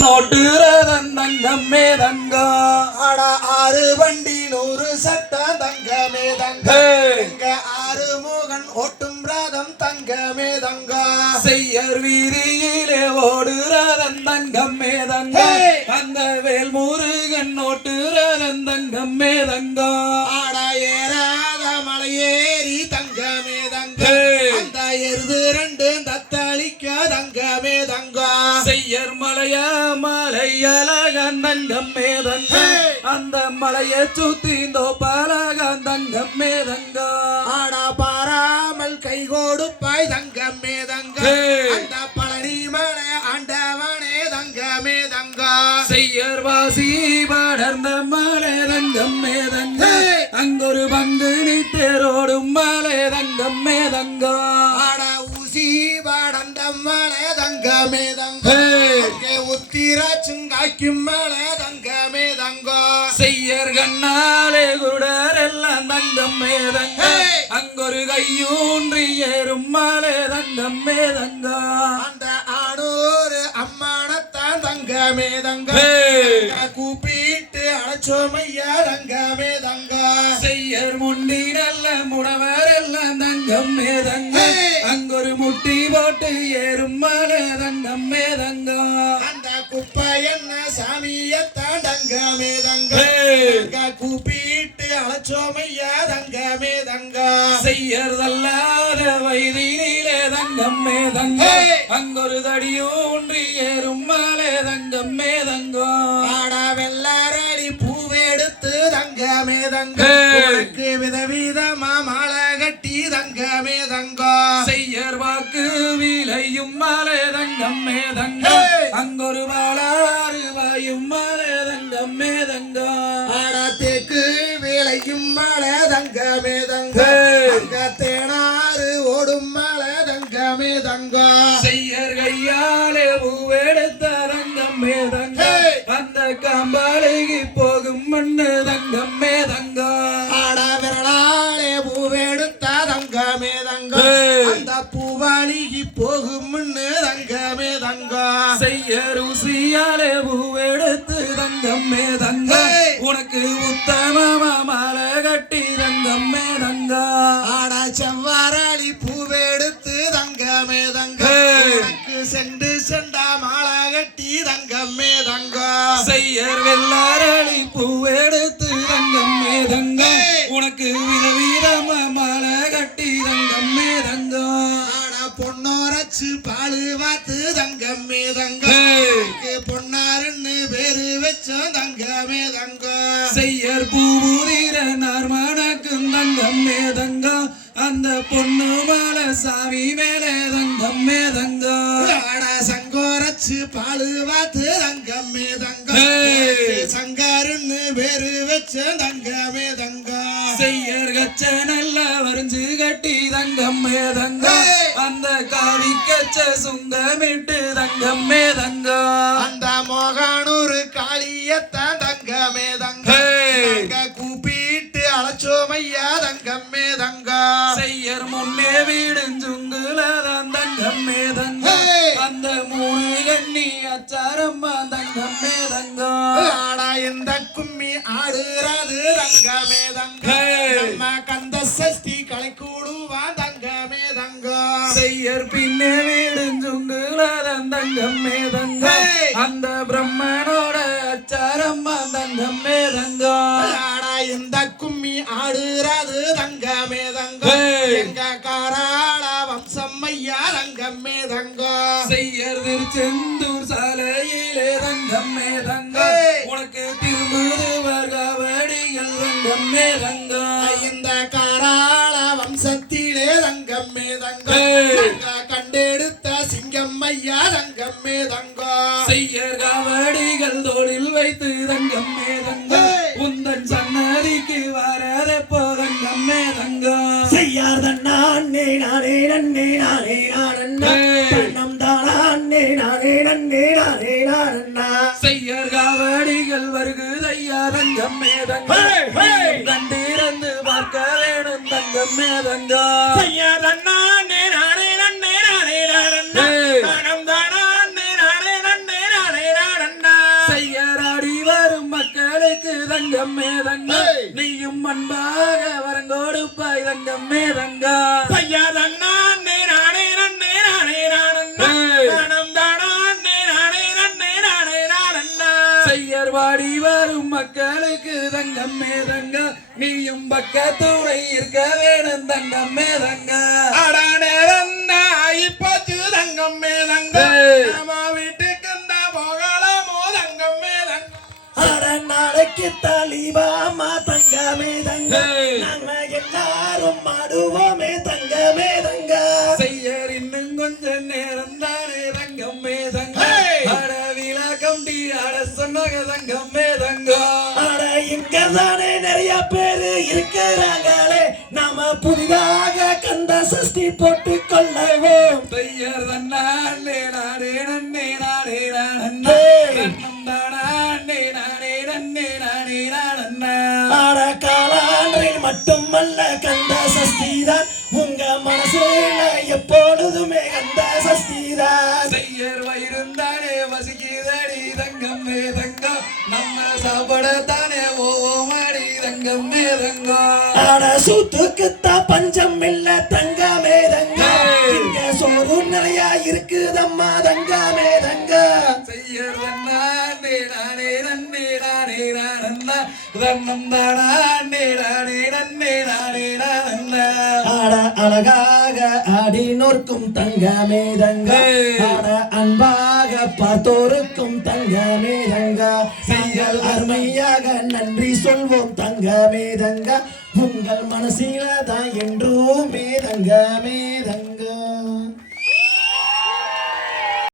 நோட்டுறதன் தங்கமே தங்கா ஆடா 6 வண்டி 100 சட்ட தங்கமே தங்கா எங்க 6 மோகன் ஓட்டும் ரதம் தங்கமே தங்கா செய்யர் வீதியிலே ஓடுறதன் தங்கமே தங்கா அந்த வேல் முருகன் நோட்டுறதன் தங்கமே தங்கா ஆடா ஏறாத மலையேறி தங்கமே தங்கா அந்த எருது 2 தத்தளிக்க தங்கமே தங்கா செய்யர் மலைய மலையழகன் தங்கமே தங்கா அந்த மலையை சுத்தி பலகன் தங்கமே தங்கா ஆடா பாராமல் கை கொடுப்பாய் தங்கமே தங்கா அந்த பழனி மலை ஆண்டவனே தங்கமே தங்கா செய்யர் வாசி படர்ந்த மலை தங்கமே தங்கா அங்கொரு பங்குனி தேரோடும் மலை தங்கமே தங்கா ஆடா ஊசி படர்ந்த மலை தங்கமே தங்கா உத்திராச்சுங்காய்க்கும் மலை தங்கமே தங்கா செய்யர் கண்ணாலே குடரெல்லாம் தங்கமே தங்கா அங்கொரு கையூன்றி ஏறும் மலை தங்கமே தங்கா அந்த ஆடூர் அம்மானத்தான் தங்கமே தங்கா கூப்பிட்டு அழைச்சோமையா தங்கமே தங்கா செய்யர் முண்டி நல்ல முடவர் எல்லாம் தங்கமே தங்கா அங்கொரு முட்டி போட்டு ஏறும் மலை தங்கமே தங்கா அந்த குப்பை என்ன சாமியத்தான் தங்கமே தங்கா கூப்பிட்டு அழைச்சோமையா தங்கமே தங்கா செய்யர் தல்லாத வயதினிலே தங்கமே தங்கா அங்கொரு தடியூன்றி ஏறும் மலை தங்கமே தங்கா ஆடா வெள்ளாரடி பூவெடுத்து தங்கமே தங்கா விதவிதமா மாலை கட்டி தங்கமே தங்கா செய்யர் வாக்கு விளையும் மலை தங்கமே தங்கா அங்கொரு வாழாறு வாயும் மலை தங்கமே தங்கா ஆடா தேக்கு விளையும் மலை தங்கமே தங்கா தேனாறு ஓடும் மலை தங்கமே தங்கா செய்யர் கையாலே பூவெடுத்த தங்கமே தங்கா அந்த காம்பாலைக்கு போகும் மண்ணு தங்கமே தங்கா ஆடா விரலாலே பூவெடுத்த தங்கமே தங்கா அந்த பூவாளிக்கு போகும் மண்ணு தங்கமே தங்கா செய்யர் ஊசியாலே பூவெடுத்து தங்கமே தங்கா உனக்கு உத்தமமா மாலை கட்டி தங்கமே தங்கா ஆடா செவ்வாரளி பூவெடுத்து தங்கமே தங்கா செண்டு செண்டா மாலை கட்டி தங்கமே தங்கா செய்யர் வெள்ளாரளி பூவெடுத்து தங்கமே தங்கா உனக்கு விதவிதமா மாலை கட்டி தங்கமே தங்கா ஆடா பொன்னோரச்சு பாலு வாத்து தங்கமே தங்கா பொன்னாருன்னு பேரு வச்சோம் தங்கமே தங்கா செய்யர் பூபூதிர நார்மணக்கும் தங்கமே தங்கா அந்த பொண்ணு மாலை சாவி மேலே தங்கமே தங்கா ஆடா சங்கோரச்சு பாலு வாத்து தங்கமே தங்கா சங்காருன்னு பேரு வச்சோம் தங்கமே தங்கா செய்யர் கச்ச நல்லா வரைஞ்சு கட்டி தங்கமே தங்கா அந்த காவி கச்ச சுங்கமிட்டு தங்கமே தங்கா அந்த மோகானூர் காளியத்தான் தங்கமே தங்கா கூப்பிட்டு அழைச்சோமையா தங்கமே தங்கா செய்யர் முன்னே வீடுஞ்சுங்குலதான் தங்கமே தங்கா அந்த 3 கண்ணி அச்சாரம்மா தங்கமே தங்கா ஆடா இந்த கும்மி ஆடுறது தங்கமே தங்கா நம்ம கந்த சஷ்டி களை கூடுவான் தங்கமே தங்கா செய்யர் பின்னே வீடுஞ்சுங்குலதான் தங்கமே தங்கா அந்த பிரம்மனோட அச்சாரம்மா தங்கமே தங்கா ஆடா இந்த கும்மி ஆடுறது தங்கமே தங்கா எங்க காராள வம்சம் ஐயா தங்கமே தங்கா செய்யர் திருச்செந்தூர் சாலையிலே தங்கமே தங்கா உனக்கு திருமுருவர் காவடிகள் தங்கமே தங்கா இந்த காராள வம்சத்திலே தங்கமே தங்கா கண்டெடுத்த சிங்கம் ஐயா தங்கமே தங்கா செய்யர் காவடிகள் தோளில் வைத்து தங்கமே தங்கா உந்தன் சன்னதிக்கு வரதப்போ தங்கமே தங்கா செய்யார் தன்னானே நானே நன்னே நானே நானண்ணா தன்னம் தானே நானே நன்னே நானே நானண்ணா செய்யர் காவடிகள் வருகுதையா தங்கமே தங்கா கண்டிருந்து பார்க்க வேணும் தங்கமே தங்கா செய்யார் தன்னானே நானே நன்னே நானே நானண்ணா தன்னம் தானே நானே நன்னே நானே நானண்ணா தங்கமே தங்க நீயும் அன்பாக வரங்கோடுப்பாய் தங்கமே தங்க ஐயா தன்னா நானே நானே நானே செய்யர் வாடி வரும் மக்களுக்கு தங்கமே தங்க நீயும் பக்கத்துறை இருக்க வேணும் தங்கமே தங்க அட நேரம் ஆயிப்போச்சு தங்கமே தங்க நம்ம வீட்டுக்கு இந்த போகலாமோ தங்கமே தங்க அட நாளைக்கு தலிபாமா தங்கமே தங்க நாங்க எல்லாரும் மாடுவோமே தங்கமே தங்க செய்யர் இன்னும் கொஞ்ச நேரம் தானே தங்கமே தங்க அட விளக்கம் டீ அட சொன்னாங்க தங்கமே தங்க அட இங்கதானே நிறைய பேரு இருக்கிறாங்களே நாம புதிதாக கந்த சஷ்டி போட்டு கொள்ளவோம் செய்யர் தன்னானே நானே நன்னே நானே நானே நன்னம் தானே நானே நன்னே நானே நானே ஆட காலாண்டில் மட்டுமல்ல கந்த சஷ்டி தான் உங்க மனசுல எப்பொழுதுமே கந்த சஷ்டி தான் செய்யர் வயிருந்தானே வசிக்குதடி தங்கமே தங்கம் நம்ம சாப்பிடத்தானே ஓமாடி தங்கமே தங்கம் ஆட சூத்துக்குத்தான் பஞ்சம் இல்ல தங்கமே தங்க இங்க சோறு நிறைய இருக்குதம்மா தங்கமே தங்க செய்யர் தன்னானே நானே நன்னே நானே நானே தன்னம் தானே நானே நன்னே நானே நானே ஆட அழகாக ஆடி நோர்க்கும் தங்கமே தங்க ஆட அன்பாக பார்த்தோருக்கும் தங்கமே தங்க செய்யல் அருமையாக நன்றி சொல்வோம் தங்கமே தங்க உங்கள் மனசில தான் என்றுமே தங்கமே தங்க